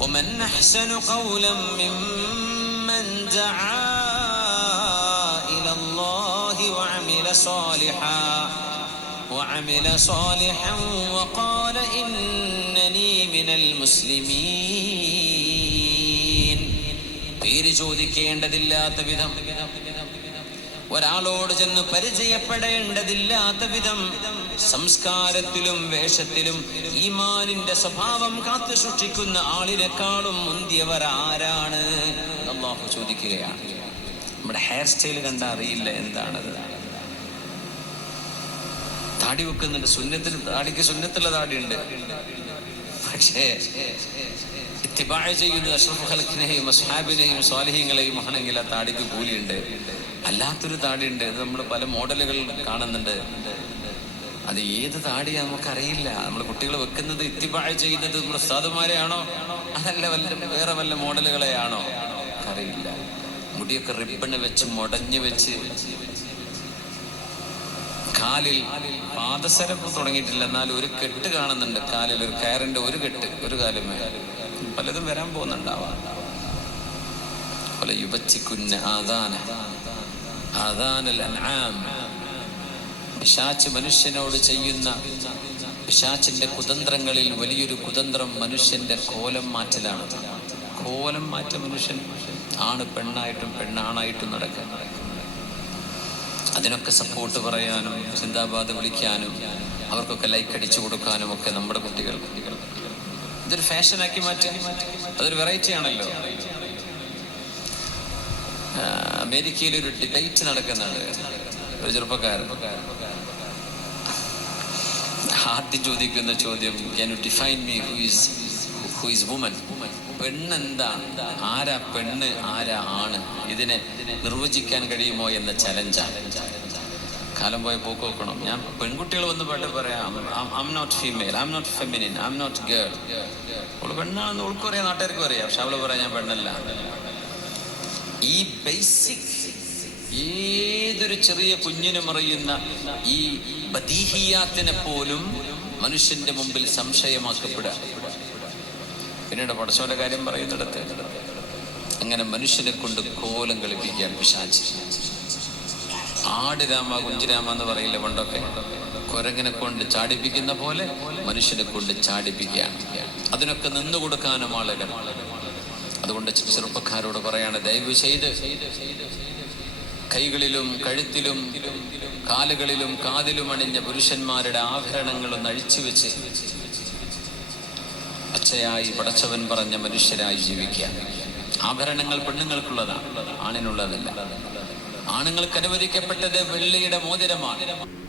ومن أحسن قولا ممن دعا إلى الله وعمل صالحا وعمل صالحا وقال إنني من المسلمين പേര് ചോദിക്കേണ്ടതില്ലാത്ത വിധം ഒരാളോട് ചെന്ന് പരിചയപ്പെടേണ്ടതില്ലാത്ത വിധം സംസ്കാരത്തിലും വേഷത്തിലും ഈമാനിന്റെ സ്വഭാവം കാത്തു സൂക്ഷിക്കുന്ന ആളിനെക്കാളും മുന്തിയവർ ആരാണ്? അള്ളാഹു ചോദിക്കുകയാണ്. നമ്മുടെ ഹെയർ സ്റ്റൈൽ കണ്ട അറിയില്ല എന്താണത്. താടി വെക്കുന്നുണ്ട് സുന്നത്തിൽ താടിക്ക് സുന്നത്തുള്ള താടിയുണ്ട്. പക്ഷേ ഇത്തിബാഴ ചെയ്യുന്ന അഷ്റഫ് ഖലക്കിനെയും അസ്ഹാബിനെയും സ്വാലിഹ്യങ്ങളെയും ആണെങ്കിൽ ആ താടിക്ക് കൂലിയുണ്ട്. അല്ലാത്തൊരു താടിയുണ്ട്. ഇത് നമ്മൾ പല മോഡലുകൾ കാണുന്നുണ്ട്. അത് ഏത് താടിയാ നമുക്കറിയില്ല. നമ്മൾ കുട്ടികൾ വെക്കുന്നത് ഇത്തിബാഴ ചെയ്യുന്നത് പ്രസാദുമാരെയാണോ അതല്ല വല്ല വേറെ വല്ല മോഡലുകളെയാണോ? അറിയില്ല. മുടിയൊക്കെ റിബണ് വെച്ച് മുടഞ്ഞു വെച്ച് കാലിൽ പാദസരം തുടങ്ങിയിട്ടില്ല. എന്നാൽ ഒരു കെട്ട് കാണുന്നുണ്ട്. കാലിൽ ഒരു കയറിന്റെ ഒരു കെട്ട് ഒരു കാലുമേ പലതും വരാൻ പോകുന്നുണ്ടാവാം. പല യുവച്ചിക്കുന്ന ആദാന. ആദാനൽ അൻആം. പിശാച്ച് മനുഷ്യനോട് ചെയ്യുന്ന പിശാച്ചിന്റെ കുതന്ത്രങ്ങളിൽ വലിയൊരു കുതന്ത്രം മനുഷ്യന്റെ കോലം മാറ്റലാണ്. കോലം മാറ്റ മനുഷ്യൻ ആണ്. പെണ്ണായിട്ടും പെണ്ണാണായിട്ടും നടക്കുക. അതിനൊക്കെ സപ്പോർട്ട് പറയാനും ചിന്താബാധ വിളിക്കാനും അവർക്കൊക്കെ ലൈക്ക് അടിച്ചു കൊടുക്കാനും ഒക്കെ നമ്മുടെ കുട്ടികൾ. ഇതൊരു ഫാഷനാക്കി മാറ്റാൻ അതൊരു വെറൈറ്റി ആണല്ലോ. അമേരിക്കയിൽ ഒരു ഡിബേറ്റ് നടക്കുന്നുണ്ട്. ഒരു ചെറുപ്പക്കാരൻ. ആദ്യം ചോദിക്കുന്ന ചോദ്യം can you define me who is who is woman പെണ്ണെന്താണ്? ആരാ പെണ്ണ് ആരാ ആണ്? ഇതിനെ നിർവചിക്കാൻ കഴിയുമോ എന്ന ചലഞ്ചാണ് കാലം പോയി പോക്ക് നോക്കണം. ഞാൻ പെൺകുട്ടികൾ വന്ന് പാട്ട് പറയാം. I'm not female I'm not feminine I'm not girl അവൾ പെണ്ണാണെന്ന് അവൾക്കും പറയാം നാട്ടുകാർക്കും പറയാം പക്ഷെ അവൾ പറയാം ഞാൻ പെണ്ണല്ല. ഈ ബേസിക് ഏതൊരു ചെറിയ കുഞ്ഞിനും അറിയുന്ന ഈ ബദീഹിയാത്തിനെ പോലും മനുഷ്യന്റെ മുമ്പിൽ സംശയമാക്കപ്പെടുക. പിന്നീട് പടച്ചോന്റെ കാര്യം പറയുന്നിടത്ത് അങ്ങനെ മനുഷ്യനെ കൊണ്ട് കോലം കളിപ്പിക്കാൻ പിശാച്ച്. ആട് രാമ കുഞ്ചിരാമ എന്ന് പറയില്ല പണ്ടൊക്കെ? കുരങ്ങനെ കൊണ്ട് ചാടിപ്പിക്കുന്ന പോലെ മനുഷ്യനെ കൊണ്ട് ചാടിപ്പിക്കുകയാണ്. അതിനൊക്കെ നിന്നു കൊടുക്കാനും ആളുകൾ. അതുകൊണ്ട് ചെറുപ്പക്കാരോട് പറയാണ് ദയവ് ചെയ്ത് കൈകളിലും കഴുത്തിലും കാലുകളിലും കാതിലും അണിഞ്ഞ പുരുഷന്മാരുടെ ആഭരണങ്ങളും അഴിച്ചു വെച്ച് പച്ചയായി പടച്ചവൻ പറഞ്ഞ മനുഷ്യരായി ജീവിക്കുക. ആഭരണങ്ങൾ പെണ്ണുങ്ങൾക്കുള്ളതാണ് ആണിനുള്ളതല്ല. ആണുങ്ങൾക്ക് അനുവദിക്കപ്പെട്ടത് വെള്ളിയുടെ മോതിരമാണ്.